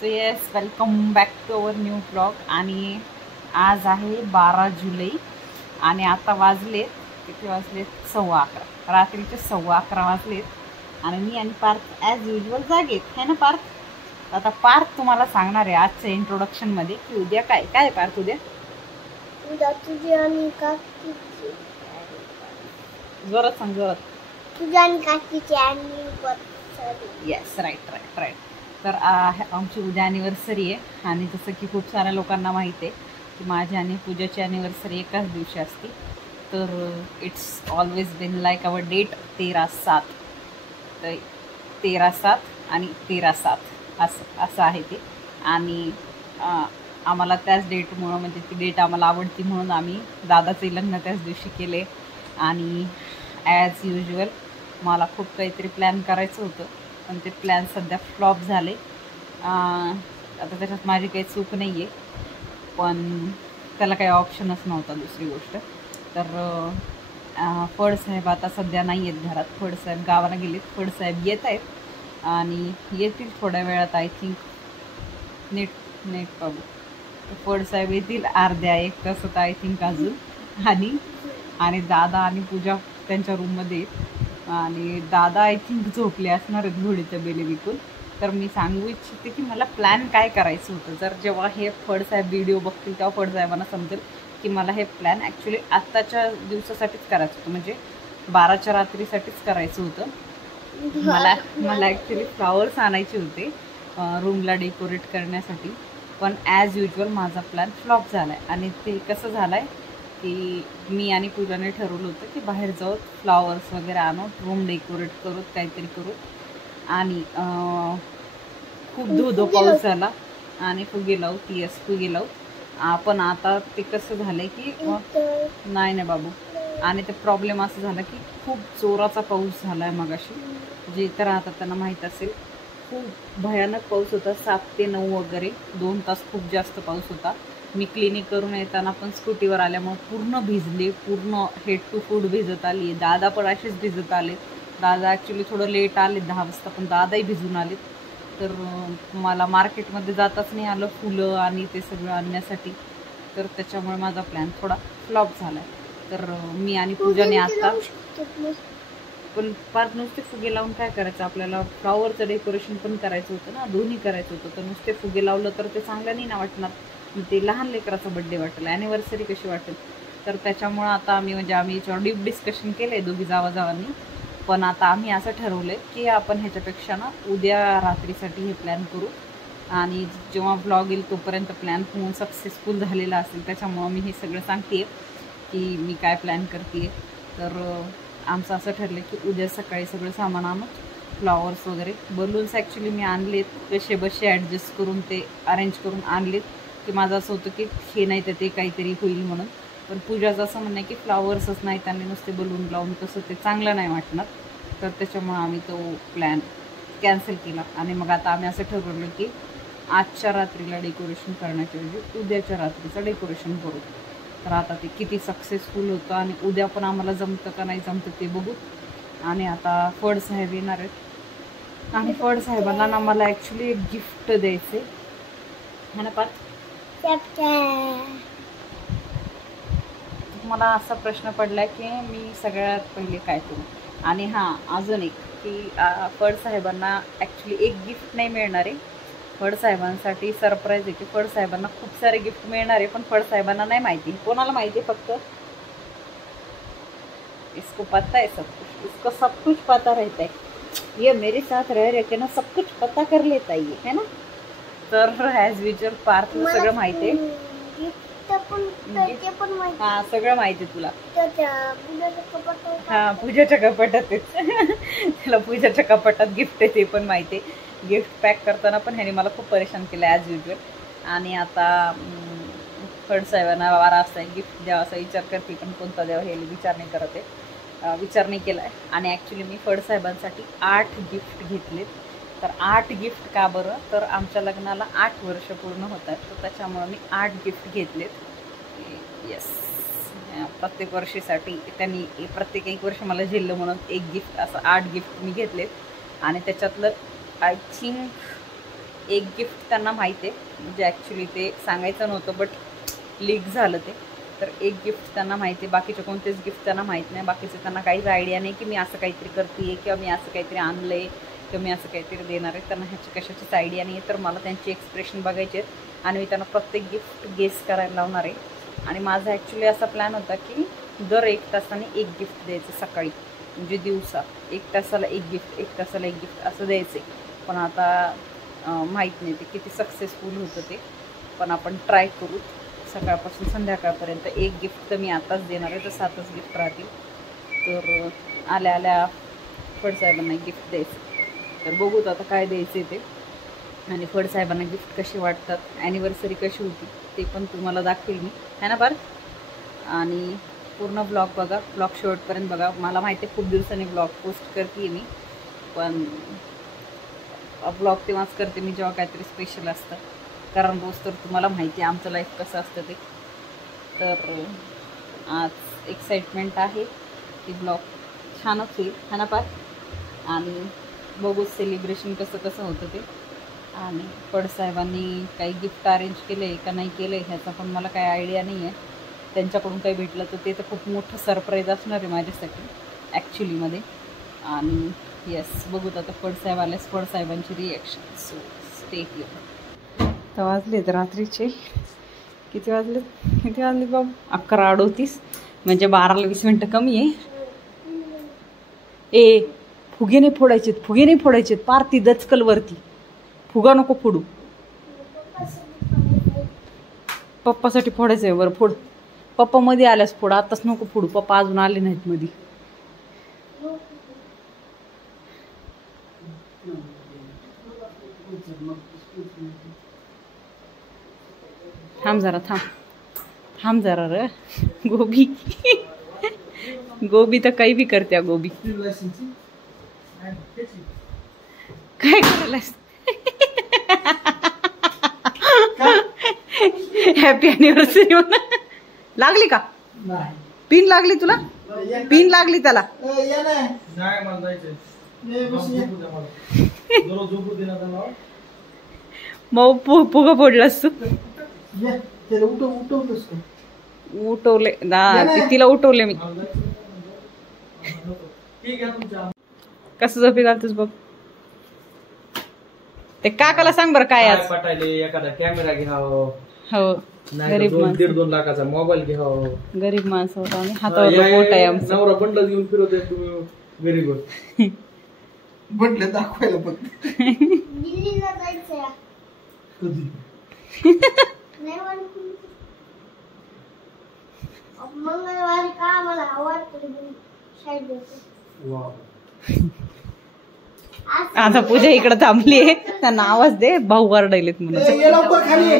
So yes, welcome back to our new blog. आणि आज आहे 12 जुलै आणि आता वाजलेत किती वाजलेत 11:15. रात्रीचे 11:15 वाजलेत आणि मी आणि पार्थ ॲज युजल जागेत आहे ना पार्थ. आता पार्थ तुम्हाला सांगणार आहे आजच्या इंट्रोडक्शनमध्ये की उद्या काय काय पार्थ उद्या तुझी आणि काकीची जोरात सांग जोरात. तुझ्या आणि काकीची anniversary. Yes, right right right. तर आमची उद्या ॲनिव्हर्सरी आहे आणि जसं की खूप साऱ्या लोकांना माहीत आहे की माझी आणि पूजाची ॲनिव्हर्सरी एकाच दिवशी असते. तर it's always been like our date 13/7. तर 13/7 आणि 13/7 असं आहे ते. आणि आम्हाला त्याच डेटमुळं म्हणजे ती डेट आम्हाला आवडती म्हणून आम्ही दादाचे लग्न त्याच दिवशी केले. आणि ॲज युजल मला खूप काहीतरी प्लॅन करायचं होतं पण ते प्लॅन सध्या फ्लॉप झाले. आता त्याच्यात माझी काही चूक नाही आहे पण त्याला काही ऑप्शनच नव्हता दुसरी गोष्ट. तर फडसाहेब आता सध्या नाही आहेत घरात. फडसाहेब गावाला गेलेत. फडसाहेब येत आहेत आणि येतील थोड्या वेळात. आय थिंक नेट पाहू. फडसाहेब येतील अर्ध्या 1 तासात आय थिंक अजून. आणि दादा आणि पूजा त्यांच्या रूममध्ये आहेत आणि दादा आय थिंक झोपले असणार आहेत घोडीच्या बेली विकून. तर मी सांगू इच्छिते की मला प्लॅन काय करायचं होतं. जर जेव्हा हे फडसाहेब व्हिडिओ बघतील तेव्हा फडसाहेबांना समजेल की मला हे प्लॅन ॲक्च्युली आत्ताच्या दिवसासाठीच करायचं होतं, म्हणजे 12च्या रात्रीसाठीच करायचं होतं. मला ॲक्च्युली फ्लॉवर्स आणायचे होते रूमला डेकोरेट करण्यासाठी. पण ॲज युजल माझा प्लॅन फ्लॉप झाला आहे. आणि ते कसं झालं आहे की मी आणि पूजाने ठरवलं होतं की बाहेर जाऊ, फ्लॉवर्स वगैरे आणू, रूम डेकोरेट करू, काहीतरी करू. आणि खूप धो पाऊस झाला आणि फुगे लावू, फुगे लावू. पण आता ते कसं झालं आहे की नाही बाबू. आणि ते प्रॉब्लेम असं झाला की खूप जोराचा पाऊस झाला आहे मगाशी. जे इथं राहतात त्यांना माहीत असेल खूप भयानक पाऊस होता. 7 ते 9 वगैरे 2 तास खूप जास्त पाऊस होता. मी क्लिनिक करून येताना पण स्कूटीवर आल्यामुळे पूर्ण भिजले, पूर्ण हेड टू फूट भिजत आली. दादा पण असेच भिजत आले. दादा ॲक्च्युली थोडं लेट आले 10 वाजता पण दादाही भिजून आलेत. तर मला मार्केटमध्ये जाताच नाही आलं फुलं आणि ते सगळं आणण्यासाठी. तर त्याच्यामुळे माझा प्लॅन थोडा फ्लॉप झाला आहे. तर मी आणि पूजाने आत्ता पण पार्थ नुसते फुगे लावून काय करायचं, आपल्याला फ्लॉवरचं डेकोरेशन पण करायचं होतं ना, दोन्ही करायचं होतं. तर नुसते फुगे लावलं तर ते चांगलं नाही ना वाटणार. ते लहान लेकराचा बड्डे वाटेल, ॲनिव्हर्सरी कशी वाटेल. तर त्याच्यामुळं आता आम्ही याच्यावर डीप डिस्कशन केलं आहे दोघी जावाजावांनी. पण आता आम्ही असं ठरवलं आहे की आपण ह्याच्यापेक्षा ना उद्या रात्रीसाठी हे प्लॅन करू. आणि जेव्हा ब्लॉग येईल तोपर्यंत प्लॅन होऊन सक्सेसफुल झालेला असेल. त्याच्यामुळं मी हे सगळं सांगते की मी काय प्लॅन करते. तर आमचं असं ठरलं की उद्या सकाळी सगळं सामान आणू, फ्लॉवर्स वगैरे. बलून्स ॲक्च्युली मी आणलेत कसे बसे ॲडजस्ट करून ते अरेंज करून आणलेत. की माझं असं होतं की हे नाही तर ते काहीतरी होईल म्हणून. पण पूजाचं असं म्हणणं आहे की फ्लॉवर्सच नाही त्यांनी नुसते बलून लावून तसं ते चांगलं नाही वाटणार. तर त्याच्यामुळं आम्ही तो प्लॅन कॅन्सल केला. आणि मग आता आम्ही असं ठरवलं की आजच्या रात्रीला डेकोरेशन करण्याच्याऐवजी उद्याच्या रात्रीचं डेकोरेशन करू. तर आता ते किती सक्सेसफुल होतं आणि उद्या पण आम्हाला जमतं का नाही जमतं ते बघू. आणि आता फडसाहेब येणार आहेत आणि फडसाहेबांना ना मला ॲक्च्युली एक गिफ्ट द्यायचे है ना पार्थ. मला असा प्रश्न पडला की मी सगळ्यात पहिले काय करू. आणि हां, अजून एक की फडसाहेबांना ॲक्च्युली एक गिफ्ट नाही मिळणार आहे. फडसाहेबांसाठी सरप्राईज आहे की फडसाहेबांना खूप सारे गिफ्ट मिळणार आहे पण फडसाहेबांना नाही माहिती. कोणाला माहिती आहे फक्त इसको पता है सब कुछ, इसको सब कुछ पता रहता है. ये मेरे साथ रह के ना सब कुछ पता कर लेता है ना. तर ॲज युजल पार्थ सगळं माहिती आहे. हां, सगळं माहिती आहे तुला. हां, पूजाच्या कपाटात त्याला पूजाच्या कपाटात गिफ्ट आहे ते पण माहिती आहे. गिफ्ट पॅक करताना पण ह्याने मला खूप परेशान केलं ॲज युजल. आणि आता फडसाहेबांना 12 वाजता गिफ्ट द्यावा असा विचार करते पण कोणता द्यावा हे विचार नाही केला आहे. आणि ॲक्च्युली मी फडसाहेबांसाठी 8 गिफ्ट घेतलेत. तर 8 गिफ्ट का बरं, तर आमच्या लग्नाला 8 वर्ष पूर्ण होत आहेत. तर त्याच्यामुळं मी 8 गिफ्ट घेतलेत. येस, प्रत्येक वर्षीसाठी त्यांनी प्रत्येक 1 वर्ष मला झेललं म्हणून 1 गिफ्ट असं 8 गिफ्ट मी घेतलेत. आणि त्याच्यातलं आय थिंक एक गिफ्ट त्यांना माहीत आहे, म्हणजे ॲक्च्युली ते सांगायचं नव्हतं बट लीक झालं ते. तर एक गिफ्ट त्यांना माहिती आहे, बाकीचे कोणतेच गिफ्ट त्यांना माहीत नाही. बाकीचं त्यांना काहीच आयडिया नाही की मी असं काहीतरी करते आहे किंवा मी असं काहीतरी आणलं आहे किंवा मी असं काहीतरी देणार आहे. त्यांना ह्याची कशाचीच आयडिया नाही आहे. तर मला त्यांची एक्सप्रेशन बघायचे आहेत आणि मी त्यांना प्रत्येक गिफ्ट गेस करायला लावणार आहे. आणि माझा ॲक्च्युली असा प्लॅन होता की दर 1 तासाने एक गिफ्ट द्यायचं सकाळी, म्हणजे दिवसा 1 तासाला एक गिफ्ट, 1 तासाला एक गिफ्ट असं द्यायचं. पण आता माहीत नाही ते किती सक्सेसफुल होतं ते, पण आपण ट्राय करू. सकाळपासून संध्याकाळपर्यंत एक गिफ्ट तर मी आताच देणार आहे, तर 7च गिफ्ट राहतील. तर आल्या आल्या फडसाहेबांना गिफ्ट द्यायचं. तर बघूत आता काय द्यायचं ते, आणि फडसाहेबांना गिफ्ट कसे वाटतात, ॲनिव्हर्सरी कशी होती ते पण तुम्हाला दाखवेल मी, है ना पार. आणि पूर्ण ब्लॉग बघा, ब्लॉग शेवटपर्यंत बघा. मला माहिती आहे खूप दिवसांनी ब्लॉग पोस्ट करते आहे मी, पण ब्लॉग तेव्हाच करते मी जेव्हा काहीतरी स्पेशल असतं. कारण रोज तर तुम्हाला माहिती आहे आमचं लाईफ कसं असतं ते. तर आज एक्साइटमेंट आहे की ब्लॉग छानच होईल, है ना पार. आणि बघू सेलिब्रेशन कसं कसं होतं ते. आणि फडसाहेबांनी काही गिफ्ट अरेंज केलं आहे का नाही केलं आहे ह्याचा पण मला काही आयडिया नाही आहे. त्यांच्याकडून काही भेटलं तर ते तर खूप मोठं सरप्राईज असणार आहे माझ्यासाठी ॲक्च्युलीमध्ये. आणि येस, बघूत आता फडसाहेब आल्यास फडसाहेबांची रिॲक्शन. So stay here. तर वाजलेत रात्रीचे किती वाजले बाबू? 11:38, म्हणजे 12-20 मिनटं कमी आहे. ए फुगे नाही फोडायचेत पार ती दचकलवरती. फुगा नको फोडू, पप्पासाठी फोडायचं आहे. बरं फोड, पप्पा मध्ये आल्यास फोड, आताच नको फोडू, पप्पा अजून आले नाहीत मध्ये. थांब जरा र गोबी. गोबी तर काही बी करत्या गोबी. काय करायलास? हॅपी अॅनिव्हर्सरी लागली का? पिन लागली तुला? पिन लागली त्याला? मग फुगा फोडलास तू? उठवले तिला, उठवले मी. कसं झोपी घालतोस बघ. ते काकाला सांग बरं काय आज पटायले एखादा कॅमेरा घ्यावं. हो, गरीब माणसं, 1.5-2 लाखाचा मोबाईल घ्यावं. गरीब माणसं होता आणि हातावर पोट आहे आमचं. नवरा बंडल घेऊन फिरवते तुम्ही. Very good. बंडल दाखवायला फक्त. दिल्लीला जायचंय कधी? नाही मंगळवारी का मला आवडतं साईड होते. वाव. आता पूजा इकडे थांबली आहे, त्यांना आवाज दे, भाऊ वरडायलेत म्हणून. ये लवकर खाली ये.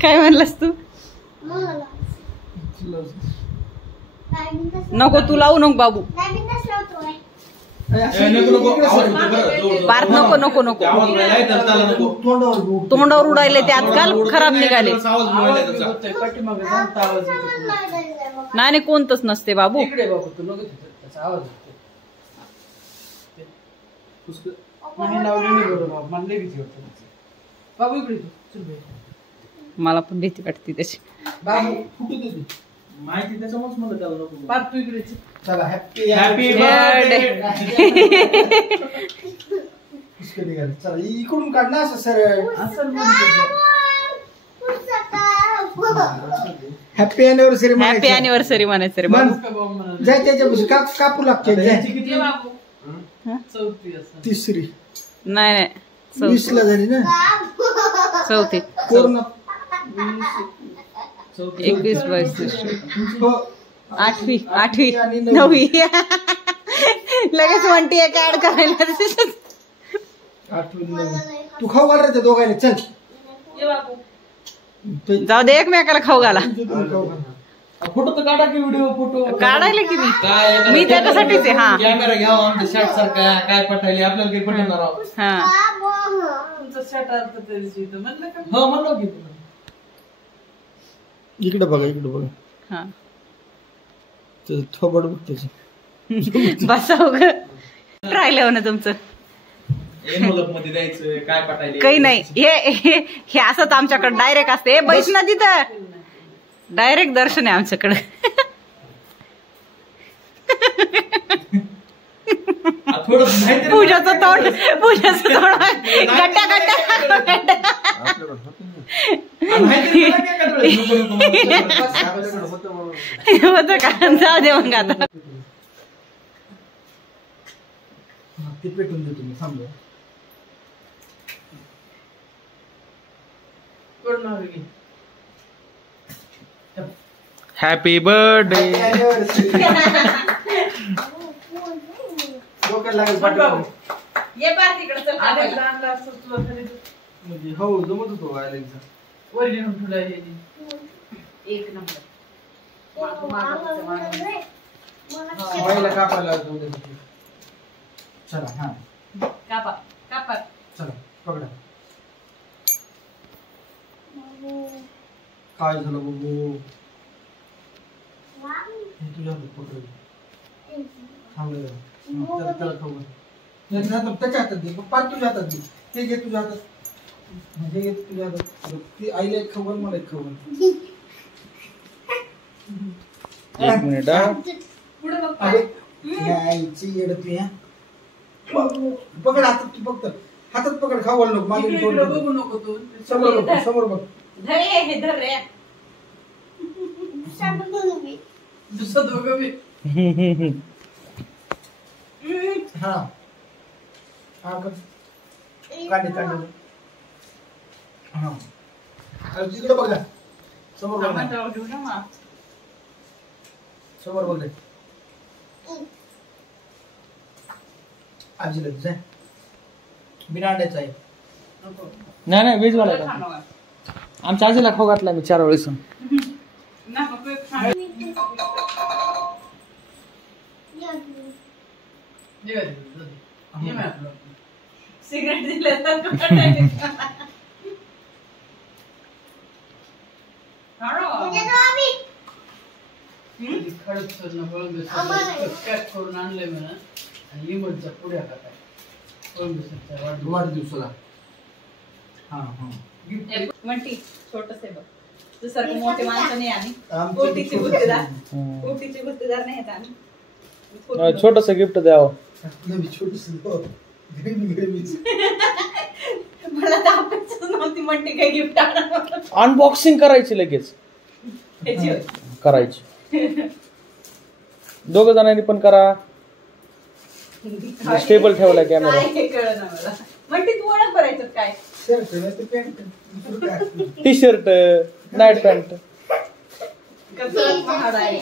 काय म्हणलास तू? नको तू लावू नको बाबू. पार्थ नको नको नको, तोंडावर उडायले ते आजकाल, खराब निघाले. नाही कोणतंच नसते बाबू. मला पण भीती वाटते त्याची. माहिती त्याच्यामुळेच म्हणलं त्याला नको. पार तू इकडे चला. Happy birthday. चला इकडून काढ ना असं सरळ. Happy anniversary. हॅपी अॅनिव्हर्सरी म्हणायचं रे बाबू. जाय त्याच्यापाशी कापू लागते. तिसरी नाही 20ला झाली ना. चौथी. कोरोना 21, 22, 8वी 9वी. लगेच म्हणती एक ऍड करायला. 8वी 9वी. तू खाऊ घाल रे त्या दोघांना. चल जाऊ दे, एकमेकाला खाऊ घाला. फोटो तर काढा की, व्हिडिओ फोटो काढायला की मी त्याच्यासाठीच आहे. हा कॅमेरा घ्यावा आमच्या शर्ट सारखा. काय पटायले आपल्याला काही पटणार आहोत. हा हो म्हणलो की. इकडे बघा, इकडे बघा. हा थोबड बघ त्याचं. बसा राहिलं ना तुमचं मध्ये द्यायचं काय पाठायला काही नाही. हे असंच आमच्याकडे डायरेक्ट असते. बैठ ना तिथं, डायरेक्ट दर्शन आहे आमच्याकडे. पूजाचं तोंड गट्ट्या होतं का? जाऊ दे मग आता. ते पेटून देतो मी, थांबलो. Happy birthday. डोक्याला लागेल पाठीवर. ये पार तिकडे चल. म्हणजे हो जमत होतो आयलेनचा. एक नंबर. बाईला कापायला जाऊ. चला हा कापा कापा. चला पकडा. काय झालं बघू. तुझ्या पकड थांबलं. त्याला खाऊ त्याच्या हातात दे. पाच तुझ्या हातात दे. ते घे तुझ्या हातात. हे घे तुझ्या हातात. ती आईला एक खबर मला एक खबर. एक मिनिट आईची येड तू. पकड हातात. तू फक्त हातात पकड. खाऊ नको. मागे बघू नको तू. समोर बघ. समोर बघ. हे धर रे. दुसरं दोघं बी. हा हा काढे काढे. हा तिकडे बघा. समोर बघा. समोर बघ. आजीला जाय. बिना अंड्याचा आहे. नाही वेज वाला आमच्या आजीला खाऊ घातला मी 4 वेळेस. सिगरेट दिले करून आणलंय म्हणा. आणि इमोडच्या पुढ्या काय वाढदिवसाला. हा हा म्हणती छोटस आहे बघ. तू सारखं मोठे माणसं नाही. आम्ही कोटीचे गुत्तेदार नाही आहेत आम्ही. छोटस गिफ्ट द्यावं. छोटीस मला तर अपेक्षाच नव्हती. म्हणते काही गिफ्ट आणा. अनबॉक्सिंग करायची लगेच. करायची. 2 जणांनी पण करा. स्टेबल ठेवला कॅमेरा. काय कळलं ना मला. म्हणते तू ओळख करायचं काय. T shirt night pant. कसं महाग आहे.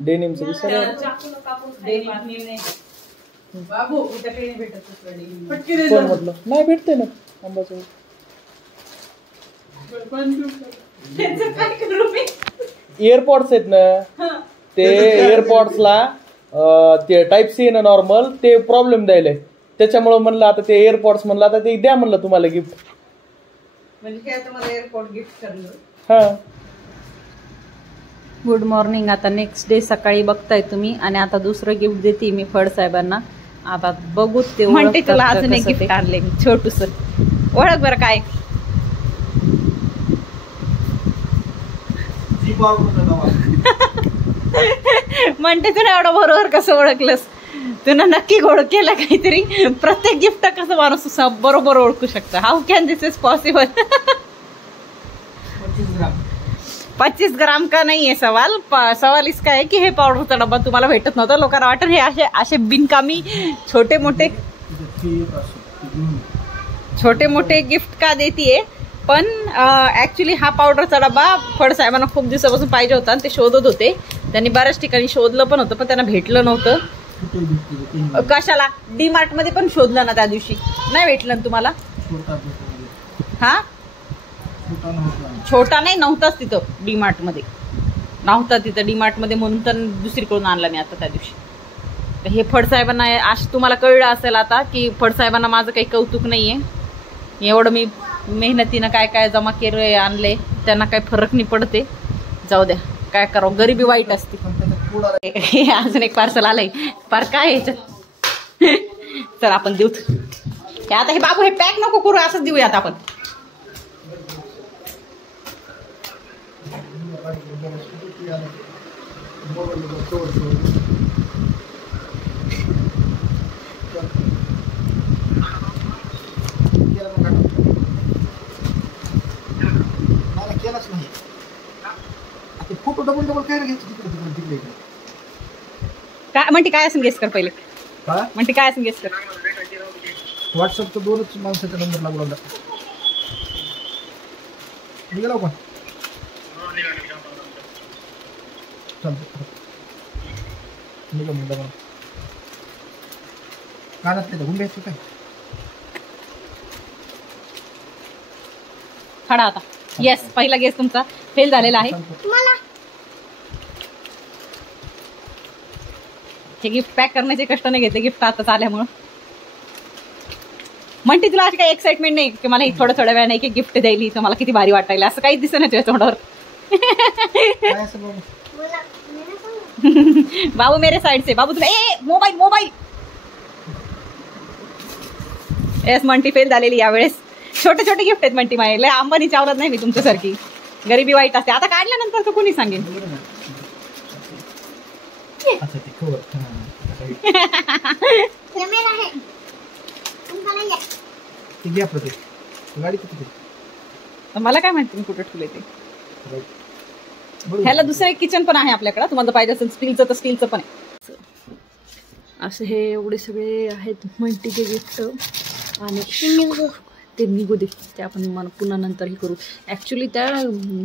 डेनिमचं बाबू कोण म्हटलं नाही भेटते ना आंबाचं. एअरपॉड्स आहेत ना ते. एअरपॉड्सला ते टाईप सी ना नॉर्मल ते प्रॉब्लेम द्यायला. त्याच्यामुळे म्हणलं आता ते एअरपॉड्स म्हणलं आता ते द्या म्हणलं तुम्हाला गिफ्ट. म्हणजे तुम्हाला एअरपोर्ट गिफ्ट करणं. हा. Good morning. आता नेक्स्ट डे सकाळी बघताय तुम्ही. आणि आता दुसरं गिफ्ट देते मी फड साहेबांना. आता बघू ते म्हणते. तुला अजून एक गिफ्ट आणले मी छोटूस. ओळख बरं काय. म्हणते तुला एवढं बरोबर कसं ओळखलंस. तुला नक्की ओळख केलं काहीतरी. प्रत्येक गिफ्ट कसं माणूस बरोबर ओळखू शकतं. How can this is possible. 25 ग्राम का नाही आहे सवाल. सवाल इसका है की हे पावडरचा डब्बा तुम्हाला भेटत नव्हता. लोकांना वाटत हे असे बिनकामी छोटे मोठे गिफ्ट का देतीये. पण ऍक्च्युली हा पावडरचा डब्बा फड साहेबांना खूप दिवसापासून पाहिजे होता. आणि ते शोधत होते. त्यांनी बऱ्याच ठिकाणी शोधलं पण होतं पण त्यांना भेटलं नव्हतं. कशाला डी मार्ट मध्ये पण शोधलं ना त्या दिवशी. नाही भेटलं ना तुम्हाला. हा छोटा नाही नव्हताच तिथं डी मार्ट मध्ये. नव्हता तिथं डीमार्ट मध्ये, म्हणून तर दुसरीकडून आणला मी आता त्या दिवशी. तर हे फडसाहेबांना आज तुम्हाला कळलं असेल आता की फडसाहेबांना माझं काही कौतुक नाहीये. एवढं मी मेहनतीनं काय काय जमा केलंय आणले, त्यांना काय फरक नाही पडते. जाऊ द्या, काय करावं, गरिबी वाईट असते. हे अजून एक पार्सल आलंय, पार काय ह्याच्यात. तर आपण देऊ आता हे बाबू, हे पॅक नको करू, असंच देऊयात आपण. केलाच नाही फोटो डबल डबल काय घ्यायचं तिकडे. काय म्हणते, काय असं गेस कर पहिले. म्हणते काय असं गेस कर. व्हॉट्सअपचा 2च माणसाचा नंबर लागू लागला. निघाला पण चालतं निघा मुद्दा मला कानातले तर गुंड्याचं काय खडा आता. येस, पहिला गेस तुमचा फेल झालेला आहे. हे गिफ्ट पॅक करण्याचे कष्ट नाही घेतले, गिफ्ट आताच आल्यामुळं. म्हणते तुला अशी काही एक्साइटमेंट नाही की मला थोडं थोड्या वेळा नाही की गिफ्ट द्यायली तर मला किती भारी वाटायला, असं काहीच दिसत नाही तुझ्या तोंडावर. बाबू मेरे साइड से, बाबू तुला ए मोबाईल मोबाईल. येस, म्हणती फेल झालेली यावेळेस. छोटे छोटे गिफ्ट आहेत म्हणती माझे, लय अंबानीची आवडत नाही मी तुमच्यासारखी. गरिबी वाईट असते. आता काढल्यानंतर तर कोणी सांगेन. मला काय माहिती मी कुठे ठेवले ते. ह्याला दुसरं एक किचन पण आहे आपल्याकडे, तुम्हाला पाहिजे असेल स्टीलचं तर स्टीलचं पण आहे. असं हे एवढे सगळे आहेत मंटीचे गिफ्ट. आणि ते निघू दे, ते आपण पुन्हा नंतर हे करू. ऍक्च्युली त्या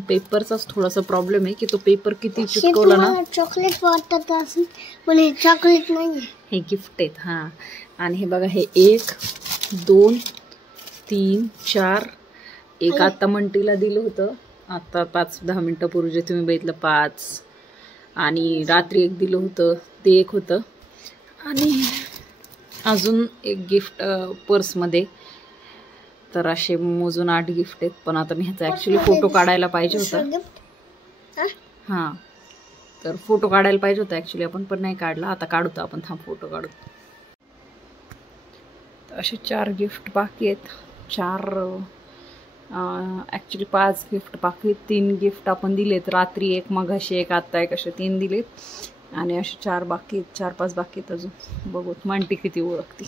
पेपरचाच थोडासा प्रॉब्लेम आहे की तो पेपर किती चिटकवला ना. चॉकलेट वाटत असेल पण हे चॉकलेट नाही, हे गिफ्ट आहेत. हां, आणि हे बघा, हे 1 2 3 4 एक आता मंटीला दिलं होतं, आता 5-10 मिनटापूर्वी जे तुम्ही बघितलं 5, आणि रात्री एक दिलं होतं ते एक होतं, आणि अजून एक गिफ्ट पर्समध्ये. तर असे मोजून 8 गिफ्ट आहेत. पण आता मी ह्याचा ॲक्च्युली फोटो काढायला पाहिजे होता. हां, तर फोटो काढायला पाहिजे होता ॲक्च्युली आपण, पण नाही काढला. आता काढतो आपण, थांब फोटो काढू. असे 4 गिफ्ट बाकी आहेत. 4 ॲक्च्युली 5 गिफ्ट बाकी आहेत. 3 गिफ्ट आपण दिलेत रात्री, एक मगाशी, एक आत्ता, एक असे 3 दिलेत. आणि असे 4 बाकी आहेत, 4-5 बाकी आहेत अजून. बघूत मंटी किती ओळखती.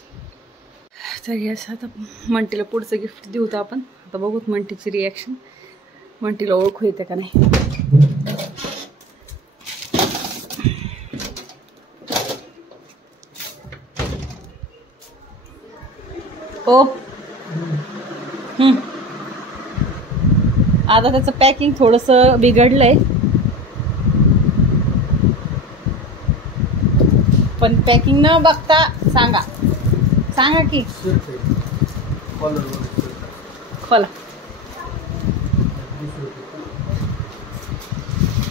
तर यस, आता मंटीला पुढचं गिफ्ट देऊ तर आपण. आता बघूत मंटीची रिॲक्शन, मंटीला ओळखू येते का नाही. हो, आता त्याचं पॅकिंग थोडंसं बिघडलंय, पण पॅकिंग न बघता सांगा की खोला.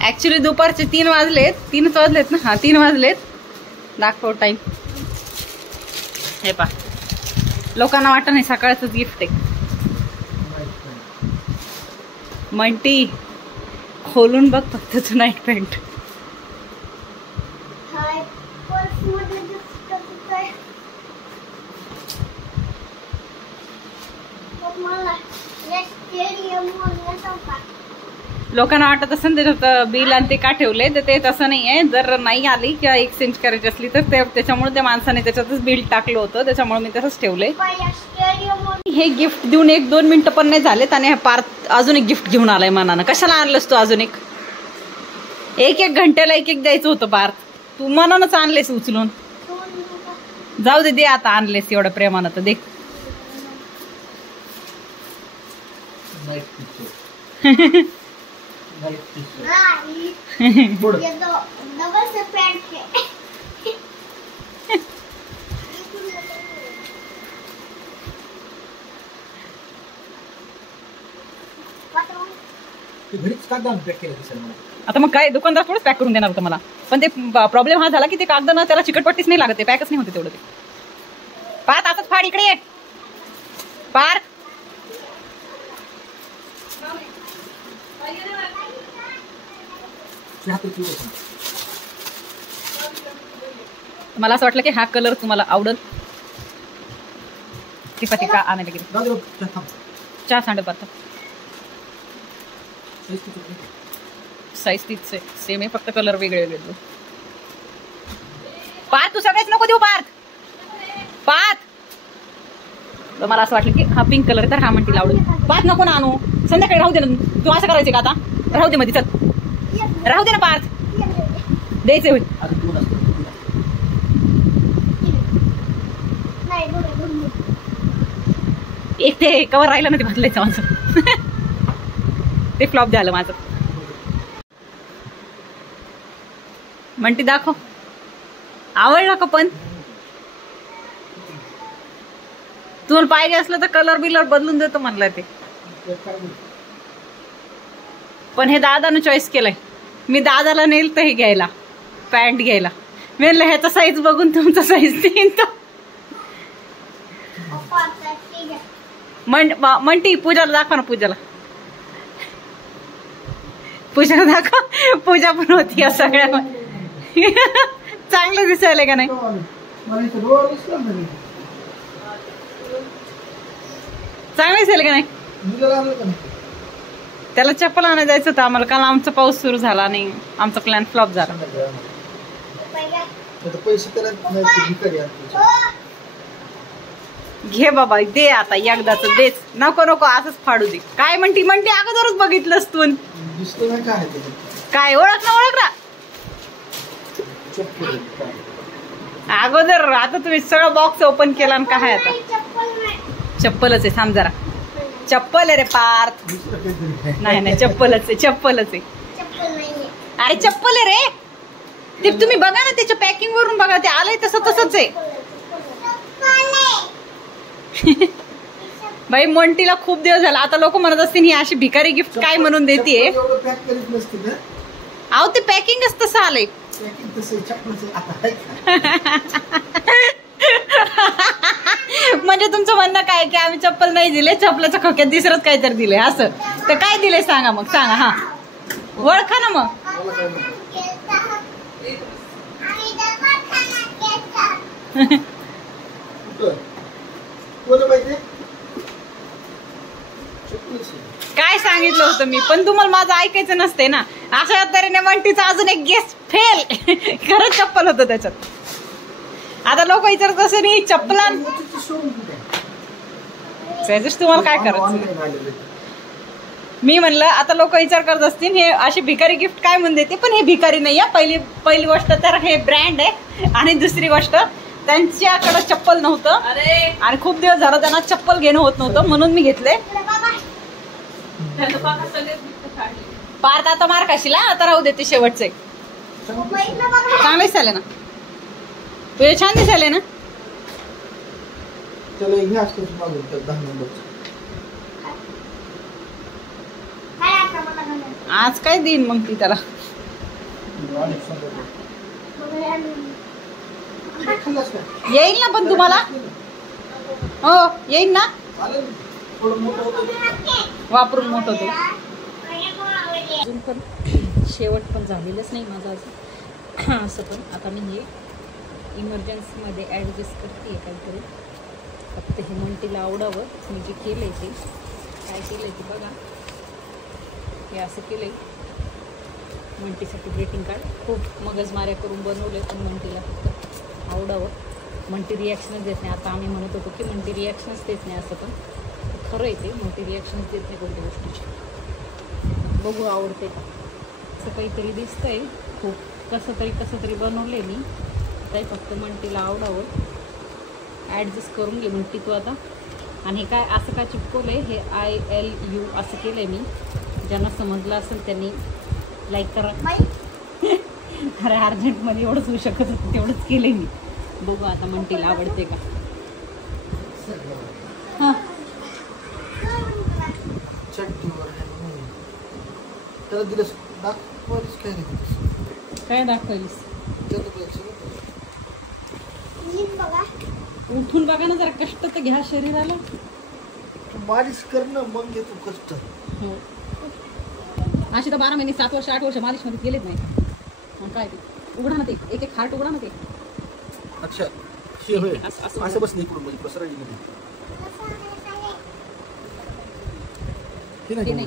ऍक्च्युली दुपारचे 3 वाजलेत ना. हा, 3 वाजलेत. दाखव टाइम. हे पा, लोकांना वाटत नाही सकाळचंच गिफ्ट आहे. मंटी खोलून बघ फक्त तू नाईट पॅन्ट. लोकांना वाटत असेल त्याच्यात बिल आणि ते का ठेवले, तर ते तसं नाही आहे. जर नाही आली किंवा एक्सचेंज करायची असली तर त्याच्यामुळे त्या माणसाने त्याच्यातच बिल टाकलं होतं, त्याच्यामुळे मी तसंच ठेवलंय. हे गिफ्ट देऊन 1-2 मिनिटं पण नाही झालेत आणि पार्थ अजून एक गिफ्ट घेऊन आलाय मनानं. कशाला आणलंस तू अजून एक? 1-1 घंट्याला 1-1 द्यायचं होतं पार्थ, तू मनानंच आणलेस उचलून. जाऊ दे, दे आता, आणलेस एवढं प्रेमानं तर दे. ते घरीच कागदान पॅक केलं दिसेल मला. आता मग काय दुकानदार थोडंच पॅक करून देणार होतं मला, पण ते प्रॉब्लेम हा झाला की ते कागदानं त्याला चिकटपट्टीच नाही लागत, ते पॅकच नाही होते तेवढं. ते पाहत असंच फाड, इकडे ये पार. मला असं वाटलं की हा कलर तुम्हाला आवडल. ती पत्रिका आणायला गेली, चहा सांडत पाहता. साईज तीच सेम आहे, फक्त कलर वेगळे वेगळे. पार्थ तू सगळेच नको देऊ पार्थ. पार्थ तर मला असं वाटलं की हा पिंक कलर तर हा म्हणतील आवडेल. पार्थ नको ना आणू, संध्याकाळी राहू दे ना. तू असं करायचं का आता? राहू दे मध्ये, चल राहू दे ना पार्थ, द्यायचे होईल. एक ते कवर राहिलं ना ते बदलायचं माझं. ते फ्लॉप झालं माझं. म्हणते दाखव, आवडला का? पण तुम्हाला पाहिजे असलं तर कलर बिलर बदलून देतो म्हणलं ते, पण हे दादानं चॉईस केलंय. मी दादाला नेल तर हे घ्यायला, पॅन्ट घ्यायला. मी म्हणलं ह्याचा साईज बघून तुमचा साईज देईन तो. म्हणती पूजाला दाखव ना, पूजाला दाखव. पूजा पण होती या सगळ्या. चांगलं दिसायला का नाही? चांगलं दिसायला का नाही? त्याला चप्पल आणायला जायचं होतं आम्हाला, काल आमचा पाऊस सुरू झाला आणि आमचा प्लॅन फ्लॉप झाला. घे बाबा, दे आता एकदाच, देच. नको नको असंच फाडू दे. काय म्हणती अगोदरच बघितलंस तू. काय ओळख ना अगोदर. आता तुम्ही सगळं बॉक्स ओपन केला आणि काय आता? चप्पलच आहे. थांब जरा, चप्पल आहे रे पार्थ. नाही चप्पलच आहे. अरे चप्पल आहे रे ते. तुम्ही बघा ना त्याच्या पॅकिंग वरून बघा, ते आलंय तसंच आहे. बाई मंटीला खूप दिवस झाला. आता लोक म्हणत असतील ही अशी भिकारी गिफ्ट काय म्हणून देते. अहो ते पॅकिंगच तसं आलंय. म्हणजे तुमचं म्हणणं काय की आम्ही चप्पल नाही दिले, चप्पलाच्या खोक्यात दुसरंच काहीतरी दिले असं? तर काय दिले सांगा मग, सांगा. हा ओळखा ना मग. काय सांगितलं होतं मी, पण तुम्हाला माझं ऐकायचं नसते ना. अशा तऱ्हेने मंटीचा अजून एक गेस फेल. खरंच चप्पल होतं त्याच्यात. आता लोक विचारत असे नाही चप्पला. तुम्हाला काय करायचं? मी म्हणलं आता लोक विचार करत असतील हे अशी भिकारी गिफ्ट काय म्हणून देते, पण हे भिकारी नाही आहे. पहिली गोष्ट तर हे ब्रँड आहे, आणि दुसरी गोष्ट त्यांच्याकडे चप्पल नव्हतं आणि खूप दिवस झालं त्यांना चप्पल घेणं होत नव्हतं, म्हणून मी घेतले. पार्थ आता मार खाशील, आता राहू देते शेवटचे. चांगले दिसायले ना तुझे, छान दिसायले ना. आज काय देईन मग ती त्याला? येईल ना पण तुम्हाला? हो येईल ना, वापरून मोठं होते. अजून पण शेवट पण झालेलंच नाही माझं अजून. असं पण आता मी हे इमर्जन्सीमध्ये ॲडजस्ट करते काहीतरी. फक्त हे मंटीला आवडावं मी जे केलं आहे ते. काय केलं आहे ते बघा. हे असं केलं आहे मंटीसाठी ग्रीटिंग कार्ड. खूप मगजमाऱ्या करून बनवलं पण मंटीला फक्त आवडावं. मंटी रिॲक्शनच देत नाही. आता आम्ही म्हणत होतो की मंटी रिॲक्शनच देत नाही, असं पण खरं आहे ते. मंटी रिॲक्शनच देत नाही कोणत्या गोष्टीची. बघू आवडते का. असं काहीतरी दिसतंय खूप. कसं तरी बनवलं मी. काही फक्त मंटीला आवडावं. ॲडजस्ट करून घे मंटी तू आता. आणि हे काय असं काय चिपकवलं आहे, हे ILU असं केलं आहे मी. ज्यांना समजलं असेल त्यांनी लाईक करा. अरे अर्जंटमध्ये एवढंच होऊ शकत होतं, तेवढंच केलं मी. बघू आता मंटीला आवडते का. हां त्याला दिलंस दाखवायच काय नाही काय दाखवायलीस? त्याचं पैसे बघा उठून बघा ना, जरा कष्ट तर घ्या शरीराला. मालिश करणं मग घेतो कष्ट. हो, अशी तर 12 महिने 7 वर्ष 8 वर्ष मालिश मध्ये गेलेच नाही. मग काय ते उघडा ना, ते एक एक हार्ट उघडा ना. ते अच्छा हे होय असं असं बसलं इकडून म्हणजे पसरायची नाही. ते नाही, ते नाही.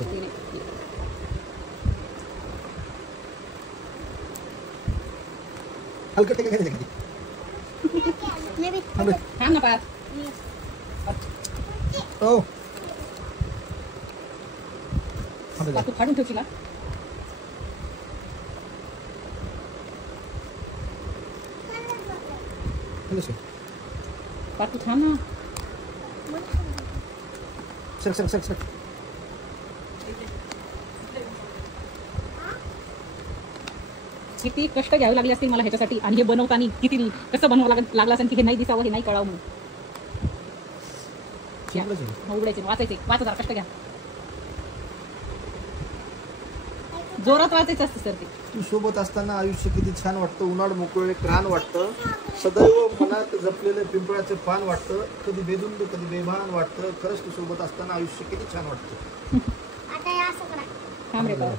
हलकं ते काय करायचं थांब ना पार. हो तू फाडून ठेवशील ना. पार तू थांब ना. सर सर सर सर किती कष्ट घ्यावे लागले असतील मला ह्याच्यासाठी. आणि हे बनवताना किती कसं बनवावं लागलं असेल की हे नाही दिसावं, हे नाही कळावं म्हणून. उघडायचे, वाचायचे, 5000 कष्ट घ्या. जोरात वाचायचं असतं सर ते. तू सोबत असताना आयुष्य किती छान वाटतं. उन्हाळ मोकळे रान वाटतं. सदैव मनात जपलेलं पिंपळाचं पान वाटतं. कधी बेधुंद कधी बेभान वाटतं. खरंच तू सोबत असताना आयुष्य किती छान वाटतं. थांब रे पार.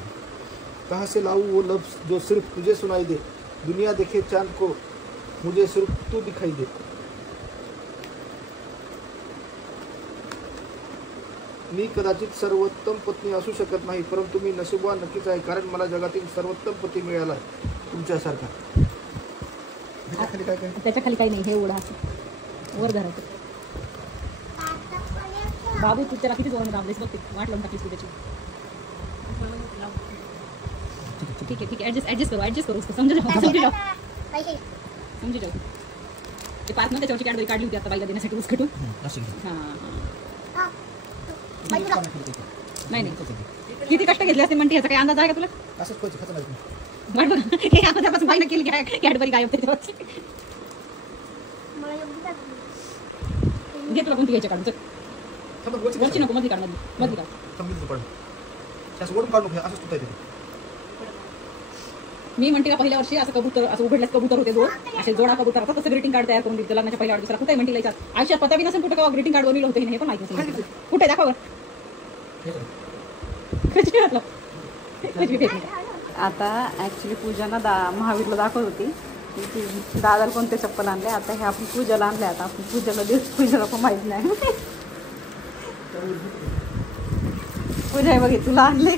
कहाँ से लाऊं वो लफ्ज जो सिर्फ तुझे सुनाई दे. दुनिया देखे चांद को मुझे सिर्फ तू दिखाई दे. मी कदाचित सर्वोत्तम पत्नी असू शकत नाही, परंतु मी नशीबवान नक्कीच आहे, कारण मला जगातील सर्वोत्तम पती मिळाला तुमच्यासारखा. काय त्याच्या खाली काही नाही, हे उडा असं वर धरायचं. बाबू तू त्याला किती जोराने दाबलेस बघ, ते वाट लावून टाकलीस तू त्याची. ठीक आहे ऍडजस्ट करू समजू जाऊ. ते पार्क मध्ये त्याच्यावरची कॅडबरी काढली होती आता बाईला देण्यासाठी उसकटून. नाही किती कष्ट घेतले असते म्हणते, याचा काही अंदाज आहे का तुला? असंच हे अगोदरपासून बाईनं केली कॅडबरी गायब त्याच्यावरची. घे तुला कोणती घ्यायच्या काढून वरची नको, मधी काढ, मधी काढ. मी म्हणते का पहिल्या वर्षी असं कबूतर असं उघडल्यास कबूतर होते जोड, असे जोडा कबूतर असतात, तसं ग्रीटिंग कार्ड तयार करून दिलं लग्नाच्या पहिल्या वाढदिवसाला. कुठे म्हणते याच्यात आयुष्यात पता बी नसेल कुठे का ग्रीटिंग कार्ड बनवलं होतं हे पण माहिती नसेल. कुठे दाखव. आता ऍक्च्युली पूजाला महावीरला दाखवत होती की दादाला कोणते चप्पल आणले. आता हे आपण पूजाला आणले. आता आपण पूजाला देऊ, पूजाला पण माहित नाही. पूजा हे बघे तुला आणले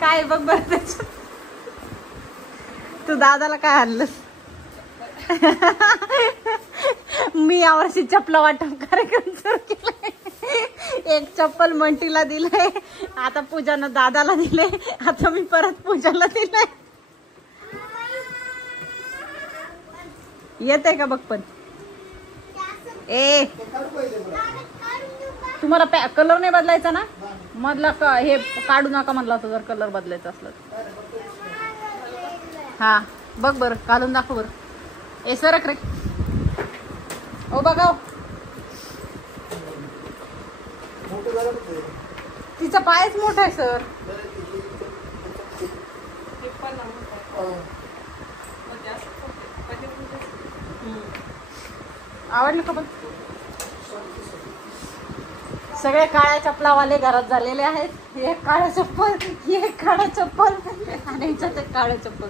काय बघ बरं त्याच्यात. तू दादाला काय आणलंस? मी यावर्षी चप्पल वाटप कार्यक्रम सुरू केलाय. एक चप्पल मंटीला दिलंय, आता पूजानं दादाला दिले, आता मी परत पूजाला दिलंय. येते का बघ. पण ए तुम्हाला कलर नाही बदलायचा ना मधला हे काढू नका म्हणलं होतं जर कलर बदलायचा असलं. हा बघ बरं घालून दाखव बरं. ए सरक रे. ओ बघा तिचा पायच मोठा आहे सर. आवडलं का? पण सगळे काळ्या चप्पलावाले घरात झालेले आहेत. एक काळं चप्पल, एक काळं चप्पल आणि ते काळं चप्पल.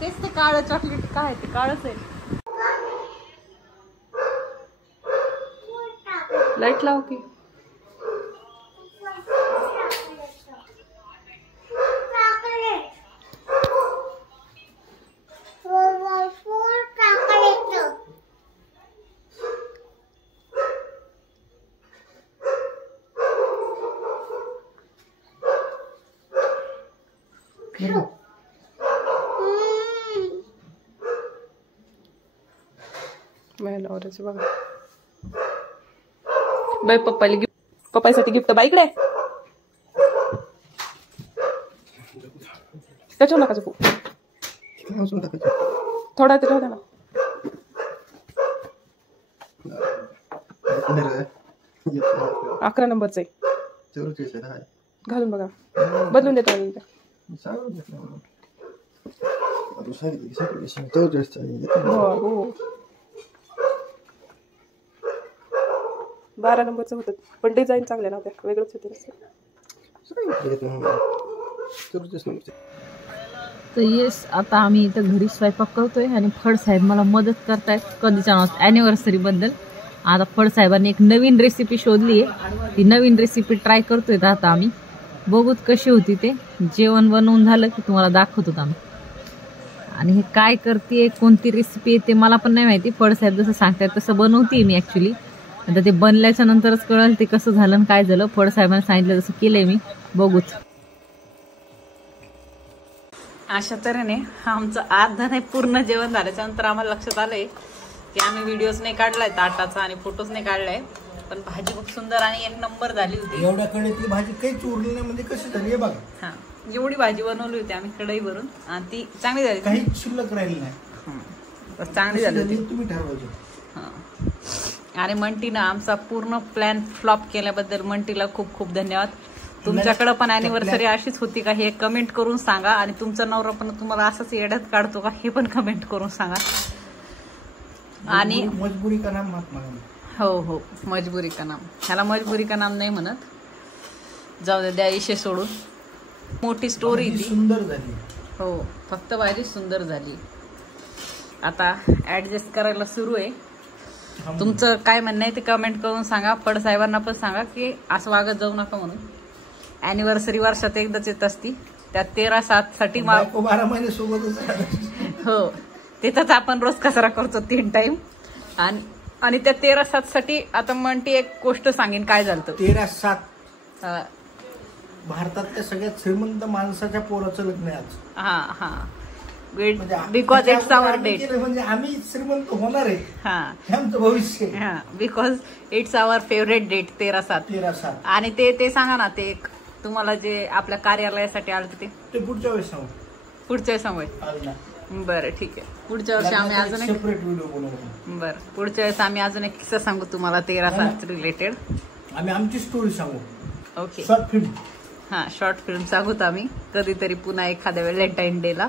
तेच ते काळं चॉकलेट काय ते काळच आहे. लाईट लाव की. बघा बाई पप्पाला गिफ्ट, पप्पासाठी गिफ्ट बाई इकडे त्याच्यावर नका चुकू. थोडा ते ठेवता ना. 11 नंबरचं आहे. घालून बघा, बदलून देतो आम्ही इथं. हो 12 नंबरचं होतं, पण डिझाईन चांगल्या नव्हत्या, वेगळंच होते. तर येस, आता आम्ही इथं घरी स्वयंपाक करतोय आणि फडसाहेब मला मदत करतायत कधीच्या ॲनिव्हर्सरीबद्दल. आता फडसाहेबांनी एक नवीन रेसिपी शोधली आहे, ती नवीन रेसिपी ट्राय करतोय. आता आम्ही बघूत कशी होती ते. जेवण बनवून झालं की तुम्हाला दाखवतो आम्ही. आणि हे काय करते, कोणती रेसिपी आहे ते मला पण नाही माहिती. फडसाहेब जसं सांगतायत तसं बनवते मी ॲक्च्युली. आता ते बनल्याच्या नंतरच कळलं ते कसं झालं आणि काय झालं. फडसाहेबांनी सांगितलं तसं केलंय मी, बघूच. अशा तऱ्हेने आमचं अर्धा नाही पूर्ण जेवण झाल्याच्या नंतर आम्हाला लक्षात आलंय की आम्ही व्हिडिओज नाही काढलाय ताटाचा आणि फोटोज नाही काढलाय, पण भाजी खूप सुंदर आणि एक नंबर झाली होती. एवढ्या कढईतली भाजी काहीच उरली नाही, म्हणजे कशी झाली बघा. हा, एवढी भाजी बनवली होती आम्ही कढईवरून आणि ती चांगली झाली, काही शिल्लक राहिली नाही, चांगली झाली होती. तुम्ही ठरवायचं. आणि मंटीनं आमचा पूर्ण प्लॅन फ्लॉप केल्याबद्दल मंटीला खूप खूप धन्यवाद. तुमच्याकडे पण अॅनिव्हर्सरी अशीच होती का हे कमेंट करून सांगा. आणि तुमचा नवरा पण तुम्हाला असंच येड्यात काढतो का हे पण कमेंट करून सांगा. आणि मजबुरी का नाम महात्मा. हो, मजबुरी का नाम. ह्याला मजबुरी का नाम नाही म्हणत, जाऊ द्या, विषय सोडून. मोठी स्टोरी ती सुंदर झाली. हो, फक्त भाजी सुंदर झाली. आता ऍडजस्ट करायला सुरू आहे. तुमचं काय म्हणणं आहे ते कमेंट करून सांगा. फडसाहेबांना पण सांगा की असं वागत जाऊ नका म्हणून. अॅनिव्हर्सरी वर्षात एकदाच येत असती, त्यात 13/7 साठी 12 महिने सोबतच. हो, तिथंच आपण रोज कचरा करतो 3 टाइम. आणि त्या 13/7 साठी आता म्हणते एक गोष्ट सांगेन काय झालं. 13/7 भारतातल्या सगळ्यात श्रीमंत माणसाच्या पोराचं लग्न आहे आज. हा, बिकॉज इट्स आवर डेट. म्हणजे आम्ही श्रीमंत होणार आहे, हा, आमचं भविष्य. हा, because it's our favourite date 13/7. आणि ते सांगा ना, ते तुम्हाला जे आपल्या कार्यालयासाठी आलं ते पुढच्या वेळेस सांगू. पुढच्या वेळेस सांगू. बरं, ठीक आहे. पुढच्या वर्षी आम्ही अजून एक सेपरेट व्हिडिओ बनवू. बरं, पुढच्या वेळेस आम्ही अजून एक किस्सा सांगू तुम्हाला 13/7 रिलेटेड. आम्ही आमची स्टोरी सांगू. Okay, short film. हा, शॉर्ट फिल्म सांगूत आम्ही कधीतरी पुन्हा एखाद्या व्हॅलेंटाईन डेला.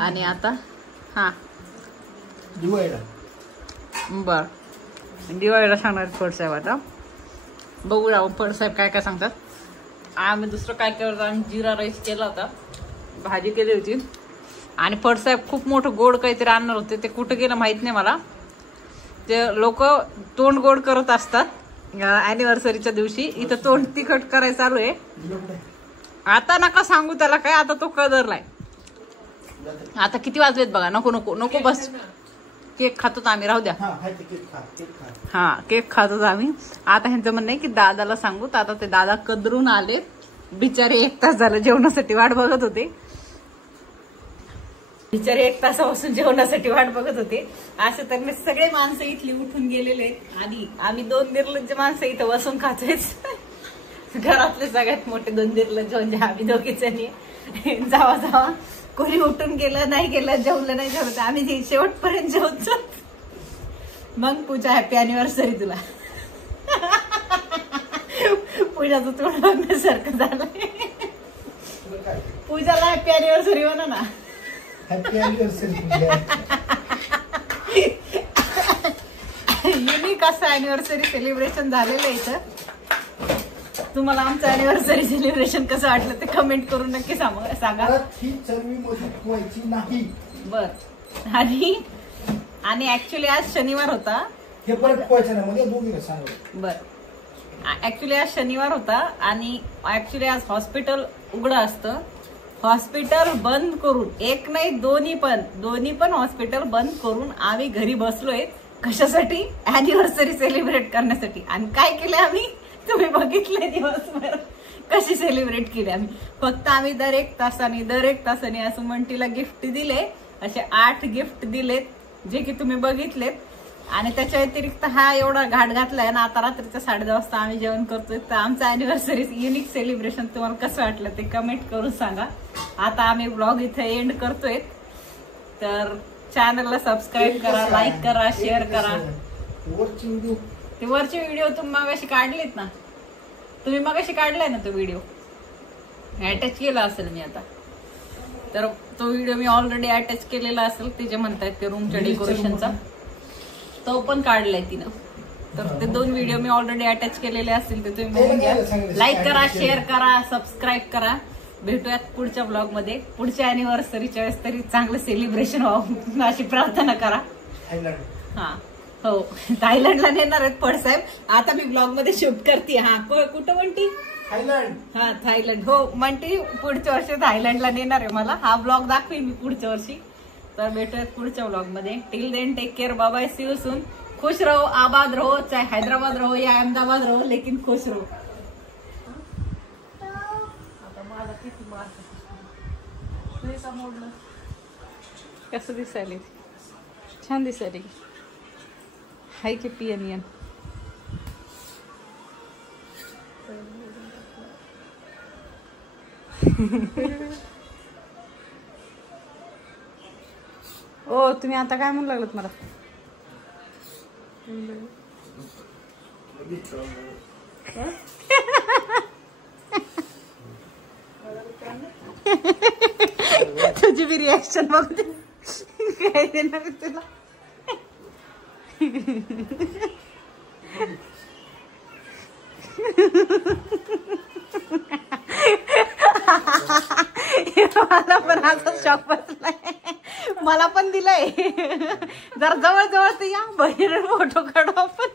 आणि आता हा दिवाळीला. बरं, दिवाळीला सांगणार फडसाहेब. आता बघूया फडसाहेब काय काय सांगतात. आम्ही दुसरं काय करतो, आम्ही जिरा राईस केला होता, भाजी केली होती. आणि फडसाहेब खूप मोठं गोड काहीतरी आणणार होते, ते कुठं गेलं माहित नाही मला. ते लोक तोंड गोड करत असतात अॅनिव्हर्सरीच्या दिवशी. इथं तोंड तिखट करायचं चालू आहे. आता नका सांगू त्याला काय, आता तो कदरलाय. आता किती वाजलेत बघा. नको नको नको, बस. केक खातो आम्ही, राहू द्या. हा, केक खातो आम्ही. आता ह्यांचं म्हणणं आहे की दादाला सांगू. तर आता ते दादा कदरून आले, बिचारे 1 तास झालं जेवणासाठी वाट बघत होते. बिचारे 1 तासापासून जेवणासाठी वाट बघत होते. असं तर सगळे माणसं इथली उठून गेलेले आहेत आणि आम्ही 2 निर्लज्ज माणसं इथं बसून खातोय. घरातले सगळ्यात मोठे 2 निर्लज्ज म्हणजे आम्ही दोघीच जणी. जावा कोणी उठून गेलं नाही गेलं, जेवलं नाही जेवलं, आम्ही शेवटपर्यंत जेवतो. मग पूजा, हॅपी अॅनिव्हर्सरी तुला. पूजाचं तोंड बघण्यासारखं झालंय. पूजाला हॅपी अॅनिव्हर्सरी म्हणा ना. Happy anniversary. युनिक असं अॅनिव्हर्सरी सेलिब्रेशन झालेलं आहे इथं. तुम्हाला आमचं अॅनिव्हर्सरी सेलिब्रेशन कसं वाटलं ते कमेंट करून नक्की सांगा. ही चरबी मजबूत व्हायची नाही. बर, आणि ऍक्च्युली आज शनिवार होता. हे परत व्हायचं नाही म्हणजे दोघीला सांगा. बर, ऍक्च्युली आज शनिवार होता आणि ऍक्च्युली आज हॉस्पिटल उघडं असतं. हॉस्पिटल बंद करून, एक नाही दोन्ही पण हॉस्पिटल बंद करून आम्ही घरी बसलोय. कशासाठी? अॅनिव्हर्सरी सेलिब्रेट करण्यासाठी. आणि काय केलं आम्ही तुम्ही बघितलंय दिवसभर कशी सेलिब्रेट केली आम्ही. फक्त आम्ही दर एक तासाने असं मंटीला गिफ्ट दिले. असे 8 गिफ्ट दिलेत जे की तुम्ही बघितलेत. आणि त्याच्या व्यतिरिक्त हा एवढा घाट घातलाय ना. आता रात्रीच्या 10:30 वाजता आम्ही जेवण करतोय. तर आमचं अॅनिव्हर्सरी युनिक सेलिब्रेशन तुम्हाला कसं वाटलं ते कमेंट करून सांगा. आता आम्ही ब्लॉग इथे एंड करतोय. तर चॅनलला सबस्क्राईब करा, लाईक करा, शेअर करा. ते वरचे व्हिडिओ तुम्ही मगाशी काढलेत ना, तुम्ही मगाशी काढलाय ना तो व्हिडिओ. अटॅच केला असेल मी आता, तर तो व्हिडिओ मी ऑलरेडी अटॅच केलेला असेल, ते जे म्हणतायत ते रूमच्या डेकोरेशनचा, तो पण काढलाय तिनं. तर ते 2 व्हिडिओ मी ऑलरेडी अटॅच केलेले असतील, ते तुम्ही बघून घ्या. लाईक करा, शेअर करा, सबस्क्राईब करा. भेटूयात पुढच्या ब्लॉग मध्ये. पुढच्या अॅनिव्हर्सरीच्या वेळेस तरी चांगलं सेलिब्रेशन व्हावं अशी प्रार्थना करा. हा हो, थायलंडला नेणार आहेत पडसाहेब. आता मी ब्लॉग मध्ये शूट करते. हा कुठं म्हणती? थायलंड. हा थायलंड. हो म्हणते पुढच्या वर्षी थायलंडला नेणार आहे मला. हा ब्लॉग दाखवेन मी पुढच्या वर्षी. तर भेटूयात पुढच्या ब्लॉग मध्ये. Till then take care, bye bye, see you soon. खुश रहो, आबाद रहो, चाहे हैदराबाद रहो या अहमदाबाद रहो, लेकिन खुश रहो. कसं दिसायले? छान दिसायले. हाय की पियन. ओ तुम्ही आता काय म्हणू लागलात मला? तुझी बी रिॲक्शन बघते काय देणार तुला. मला पण असा शॉक बसलाय. मला पण दिलाय. जरा जवळ जवळ तर या, बाहेर फोटो काढू आपण.